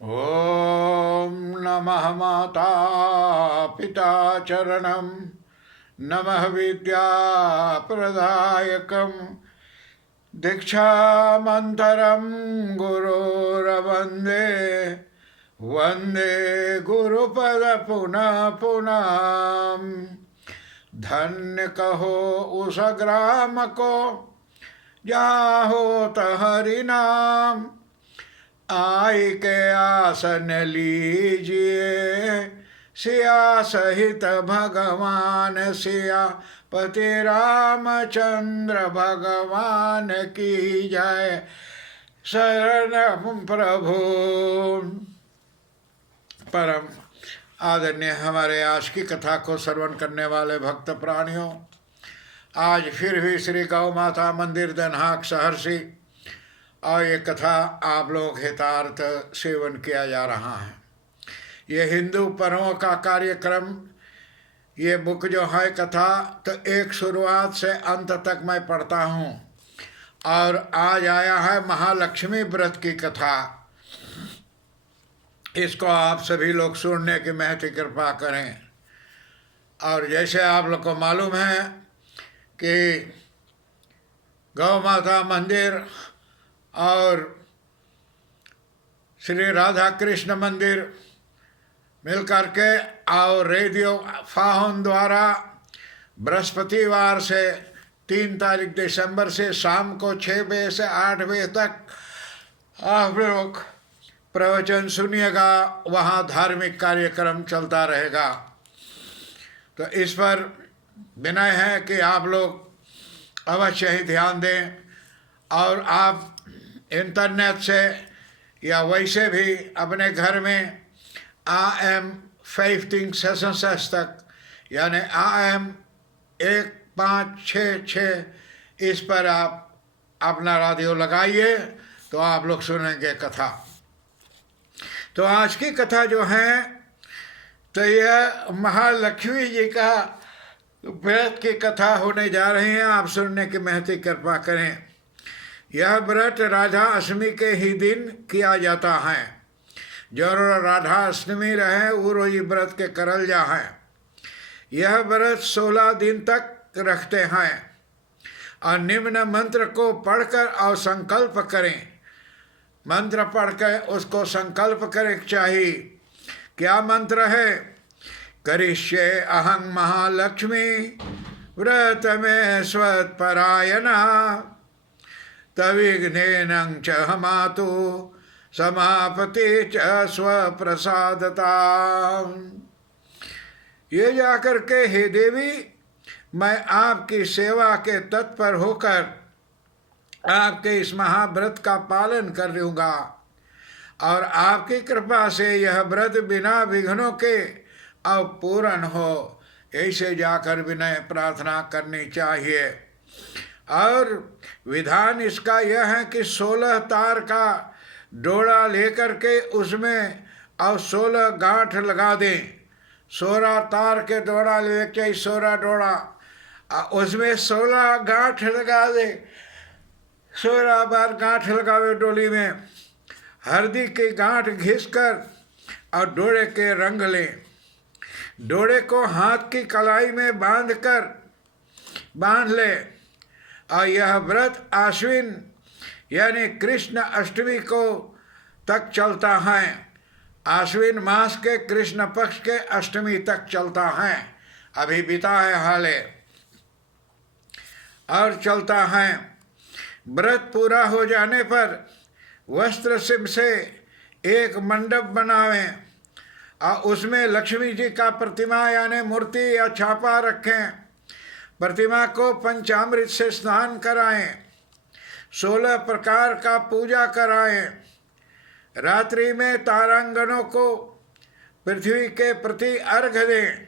ॐ नमः माता पिता चरणं नमः विद्याप्रदायकं दीक्षामन्तरं गुरोरवन्दे वन्दे गुरुपद पुनः पुनः। धन्य कहो उस ग्राम को जहाँ होत हरि नाम, आई के आसन लीजिए सिया सहित भगवान सिया पति रामचंद्र भगवान की जय। शरण प्रभु। परम आदरणीय हमारे आज की कथा को श्रवण करने वाले भक्त प्राणियों, आज फिर भी श्री गौ माता मंदिर दनहाक सहरसी और ये कथा आप लोग हितार्थ सेवन किया जा रहा है। ये हिंदू पर्वों का कार्यक्रम, ये बुक जो है कथा, तो एक शुरुआत से अंत तक मैं पढ़ता हूँ। और आज आया है महालक्ष्मी व्रत की कथा। इसको आप सभी लोग सुनने की महती कृपा करें। और जैसे आप लोग को मालूम है कि गौ माता मंदिर और श्री राधा कृष्ण मंदिर मिलकर के और रेडियो फाहन द्वारा बृहस्पतिवार से 3 तारीख दिसंबर से शाम को 6 बजे से 8 बजे तक आप लोग प्रवचन सुनिएगा। वहाँ धार्मिक कार्यक्रम चलता रहेगा। तो इस पर विनय है कि आप लोग अवश्य ही ध्यान दें। और आप इंटरनेट से या वैसे भी अपने घर में AM 15 सेशंस तक, यानी AM 1566 इस पर आप अपना रेडियो लगाइए तो आप लोग सुनेंगे कथा। तो आज की कथा जो है तो यह महालक्ष्मी जी का व्रत की कथा होने जा रही है। आप सुनने की महती कृपा करें। यह व्रत राधा अष्टमी के ही दिन किया जाता है। जो राधा अष्टमी रहे वो रोज व्रत के करल जा है। यह व्रत 16 दिन तक रखते हैं और निम्न मंत्र को पढ़कर और संकल्प करें। मंत्र पढ़कर उसको संकल्प करें चाहिए। क्या मंत्र है? करिष्ये अहं महालक्ष्मी व्रत में स्वत्परायणा तविघ्नेन च हमातु समापति च स्वप्रसादता। ये जाकर के हे देवी, मैं आपकी सेवा के तत्पर होकर आपके इस महाव्रत का पालन कर लूँगा और आपकी कृपा से यह व्रत बिना विघ्नों के अब पूर्ण हो। ऐसे जाकर विनय प्रार्थना करनी चाहिए। और विधान इसका यह है कि 16 तार का डोरा लेकर के उसमें और 16 गांठ लगा दें। 16 तार के डोरा लेके 16 डोरा उसमें 16 गांठ लगा दे। 16 बार गांठ लगावे डोली में। हल्दी की गांठ घिसकर और डोरे के रंग लें। डोरे को हाथ की कलाई में बांध ले। और यह व्रत आश्विन यानी कृष्ण अष्टमी को तक चलता है। आश्विन मास के कृष्ण पक्ष के अष्टमी तक चलता है। अभी बीता है हाले और चलता है। व्रत पूरा हो जाने पर वस्त्र सिम से एक मंडप बनावें और उसमें लक्ष्मी जी का प्रतिमा यानी मूर्ति या छापा रखें। प्रतिमा को पंचामृत से स्नान कराएं। 16 प्रकार का पूजा कराएं। रात्रि में तारांगनों को पृथ्वी के प्रति अर्घ्य दें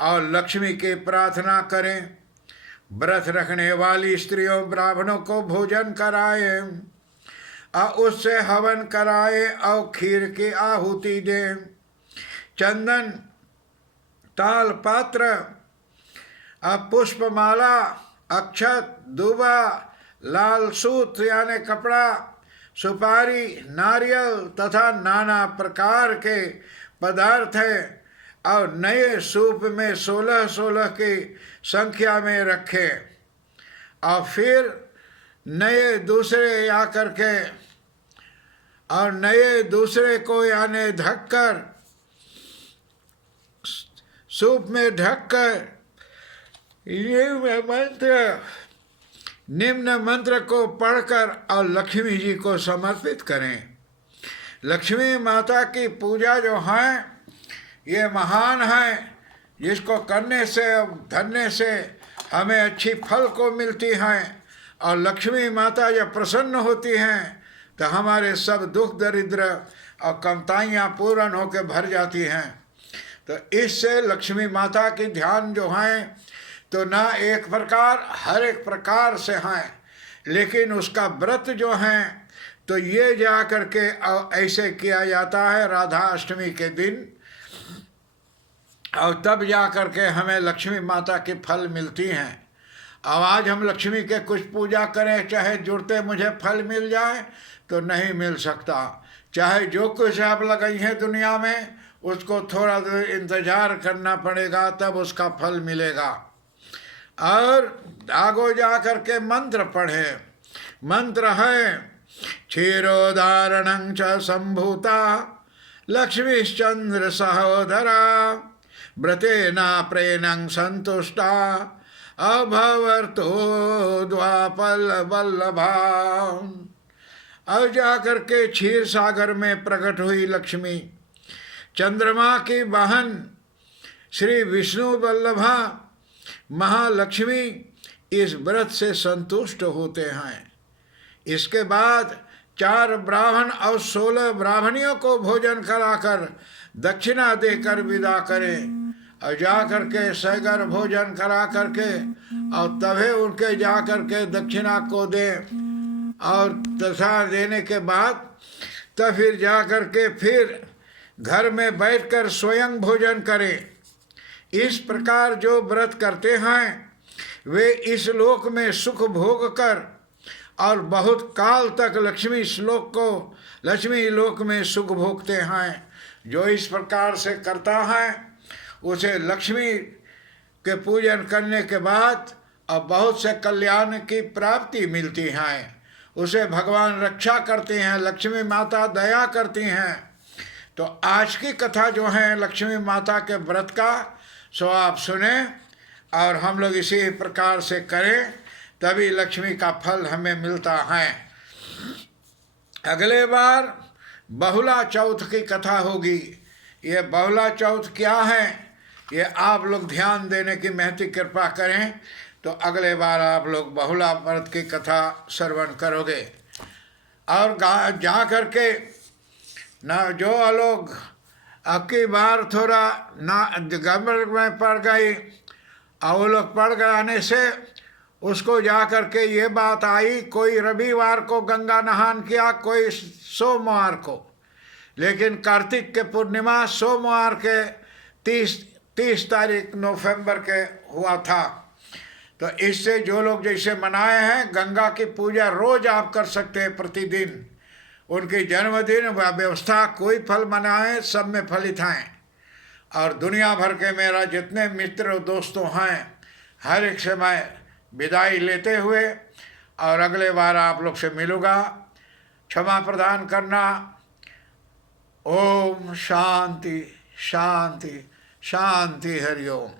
और लक्ष्मी की प्रार्थना करें। व्रत रखने वाली स्त्रियों ब्राह्मणों को भोजन कराएं और उससे हवन कराएं और खीर की आहुति दें। चंदन, ताल पात्र, पुष्पमाला, अक्षत, दूबा, लाल सूत यानी कपड़ा, सुपारी, नारियल तथा नाना प्रकार के पदार्थ हैं और नए सूप में 16-16 की संख्या में रखे और फिर नए दूसरे आकर के और नए दूसरे को यानी ढककर सूप में ढककर निम्न मंत्र को पढ़कर और लक्ष्मी जी को समर्पित करें। लक्ष्मी माता की पूजा जो है ये महान है, जिसको करने से धरने से हमें अच्छी फल को मिलती हैं और लक्ष्मी माता जब प्रसन्न होती हैं तो हमारे सब दुख दरिद्र और कमताइयाँ पूर्ण होकर भर जाती हैं। तो इससे लक्ष्मी माता की ध्यान जो हैं तो ना एक प्रकार हर एक प्रकार से हैं, लेकिन उसका व्रत जो हैं तो ये जा करके ऐसे किया जाता है राधा अष्टमी के दिन, और तब जा करके हमें लक्ष्मी माता के फल मिलती हैं। अब आज हम लक्ष्मी के कुछ पूजा करें, चाहे जुड़ते मुझे फल मिल जाए तो नहीं मिल सकता। चाहे जो कुछ आप लगाई हैं दुनिया में उसको थोड़ा देर इंतजार करना पड़ेगा, तब उसका फल मिलेगा। और आगो जा करके मंत्र पढ़े। मंत्र है क्षीरोदारणं च संभूता लक्ष्मीश्चंद्र सहोदरा व्रतेना प्रेणं संतुष्टा अभवर्तो द्वापल वल्लभा। अब जा करके क्षीर सागर में प्रकट हुई लक्ष्मी, चंद्रमा की बहन श्री विष्णु वल्लभा महालक्ष्मी इस व्रत से संतुष्ट होते हैं। इसके बाद 4 ब्राह्मण और 16 ब्राह्मणियों को भोजन कराकर दक्षिणा देकर विदा करें और जा करके सैगर भोजन करा करके और तभी उनके जा करके दक्षिणा को दें और तथा देने के बाद तब फिर जा करके फिर घर में बैठकर स्वयं भोजन करें। इस प्रकार जो व्रत करते हैं वे इस लोक में सुख भोग कर और बहुत काल तक लक्ष्मी लोक में सुख भोगते हैं। जो इस प्रकार से करता है उसे लक्ष्मी के पूजन करने के बाद अब बहुत से कल्याण की प्राप्ति मिलती है। उसे भगवान रक्षा करते हैं, लक्ष्मी माता दया करती हैं। तो आज की कथा जो है लक्ष्मी माता के व्रत का सो आप सुने और हम लोग इसी प्रकार से करें, तभी लक्ष्मी का फल हमें मिलता है। अगले बार बहुला चौथ की कथा होगी। ये बहुला चौथ क्या है ये आप लोग ध्यान देने की महती कृपा करें, तो अगले बार आप लोग बहुला व्रत की कथा श्रवण करोगे। और जा करके ना जो लोग अबकी बार थोड़ा ना गड़बड़ में पड़ गई और वो लोग पड़ जाने से उसको जा करके ये बात आई, कोई रविवार को गंगा नहान किया, कोई सोमवार को, लेकिन कार्तिक के पूर्णिमा सोमवार के 30 तारीख नवंबर के हुआ था। तो इससे जो लोग जैसे मनाए हैं गंगा की पूजा रोज आप कर सकते हैं, प्रतिदिन उनके जन्मदिन व व्यवस्था कोई फल मनाए सब में फलित हैं। और दुनिया भर के मेरा जितने मित्र दोस्तों हैं हर एक से मैं विदाई लेते हुए और अगले बार आप लोग से मिलूँगा। क्षमा प्रदान करना। ओम शांति शांति शांति हरिओम।